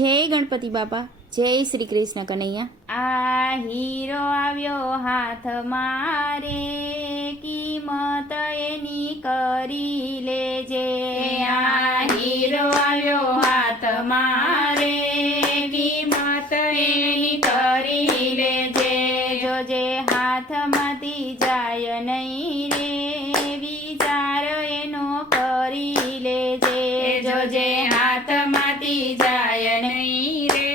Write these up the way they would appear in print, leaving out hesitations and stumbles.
જય ગણપતિ બાપા, જય શ્રી કૃષ્ણ કનૈયા। આ હીરો આવ્યો હાથ મારે, કિંમત એની કરી લેજે। આ હીરો આવ્યો હાથ મારે, કિંમત એની કરી લેજે। જોજે હાથમાંથી જાય નહીં રે, વિચાર એનો કરી લેજે। જોજે હાથમાંથી જાય નહીં રે,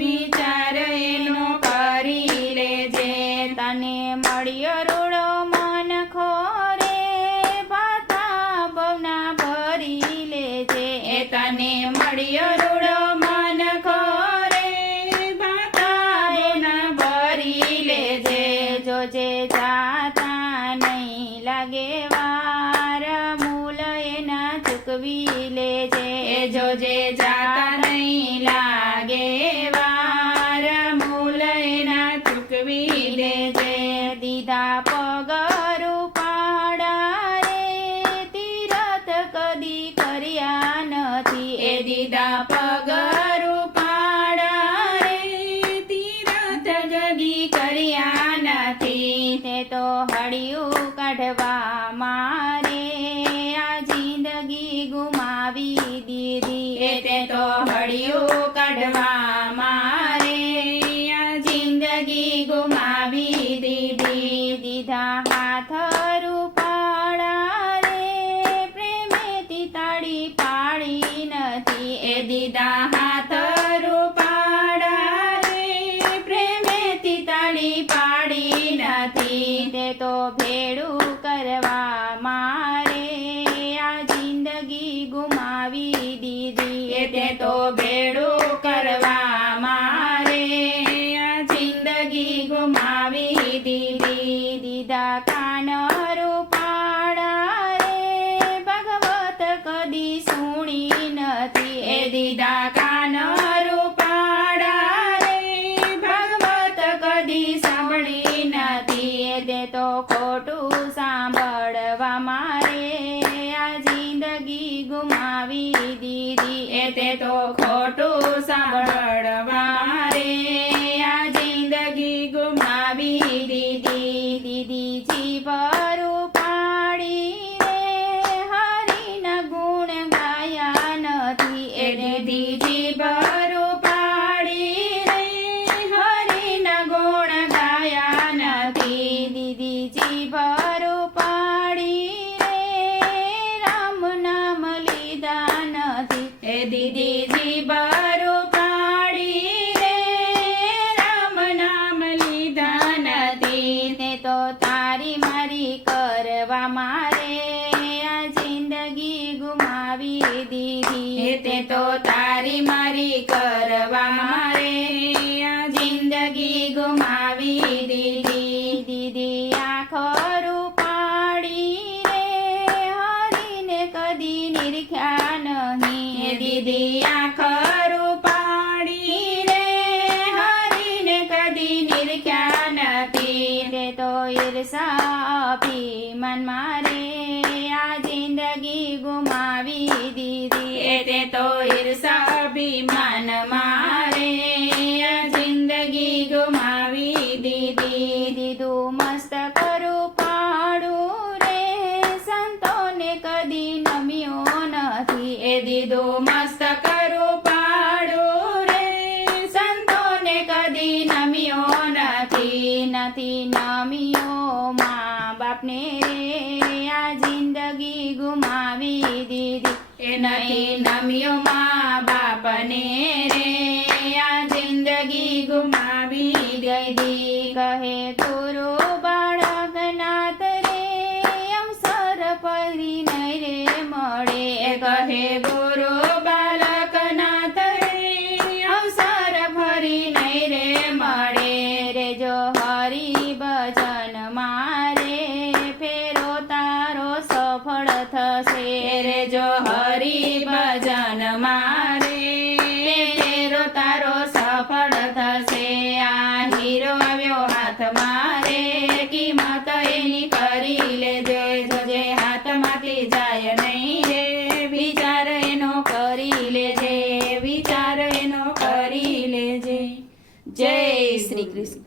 વિચાર એનો કરી લેજે। તને મળ્યો રૂડો મન ખોરે, પાથા બવના ભરી લેજે। તને મળ્યો રૂડો મન ખોરે, પાથા બવના ભરી લેજે। જોજે જાતા નહીં લાગે વાર, મૂલ એના ચૂકવી લેજે। જોજે જાતા નહીં લાગે વાર, મૂલ એના ચૂકવી લેજે। દીધા પગરું પાડા રે, તીરથ કદી કર્યા નથી। એ દીધા પગરું પાડા રે, તીરથ કદી કર્યા નથી। તે તો હળિયું કાઢવા મારે, આ જિંદગી ગુમાવી દીધી। તે તો હળિયું કાઢવા મારે, આ જિંદગી ગુમાવી દીધી। દીધા હાથ રૂપાળા રે, પ્રેમેથી તાળી પાડી નથી। એ દીધા હાથ રૂપાળા રે, પ્રેમેથી તાળી પાડી નથી। તે તો ભેડું કરવા મારે, આ જિંદગી ગુમાવી દીધી। તે તો ભેડું કરવા મારે, આ જિંદગી ગુમાવી દીધી। દીધા કાન રૂપાળા રે, ભગવત કદી સુણી નથી। એ દીધા કાન રૂપાળા રે, ભગવત કદી સાંભળી નથી। તે તો ખોટું સાંભળવા મારે, આ જિંદગી ગુમાવી દીધી। તે તો ખોટું સાંભળવા મારે, આ જિંદગી ગુમાવી દીધી। દીદી જીભ રૂપાળી રે, હરિના ગુણ ગાયા નથી। એ દીદી જીભ રૂપાળી રે, હરિના ગુણ ગાયા નથી। દીદી જીભ રૂપાળી રે, રામ નામ લીધા નથી। એ દીદી જીભ રૂપાળી રે, રામ નામ લીધા નથી। તે તો તારી મારી કરવા મારે, આ જિંદગી ગુમાવી દીધી। તે તો તારી મારી કરવા મારે, આ જિંદગી ગુમાવી દીધી। દીદી આંખો રૂપાળી રે, હરીને કદી નિરખ્યા નહીં। દીદી આંખો રૂપાળી રે, હરીને કદી નિરખ્યા નથી। તે તો ઈર્ષા અભિમાન મારે, આ જિંદગી ગુમાવી દીધી। તે તો ઈર્ષા અભિમાન મારે, આ જિંદગી ગુમાવી દીધી। દીધું મસ્તક રૂપાળું રે, સંતોને કદી નમ્યો નથી। એ દીધું મસ્તક રૂપાળું રે, સંતોને કદી નમ્યો નથી। નથી નમ્યો મા બાપને રે, આ જિંદગી ગુમાવી દીધી। એ નથી નમ્યો મા બાપને રે, આ જિંદગી ગુમાવી દીધી। કહે ગુરુ બાળક નાથ રે, અવસર પરી નહીં રે મળે। કહે ગુરુ બાળક નાથ રે, અવસર ફરી નહીં રે મળે। રે જો હરિ ભજન મારે, ફેરો તારો સફળ થશે। રે જો હરિ ભજન મારે, ફેરો તારો સફળ થશે। આ હીરો આવ્યો હાથ મારે, કિંમત એની કરી લેજે। જોજે હાથમાંથી જાય નહીં રે, વિચાર એનો કરી લેજે। વિચાર એનો જય શ્રી કૃષ્ણ.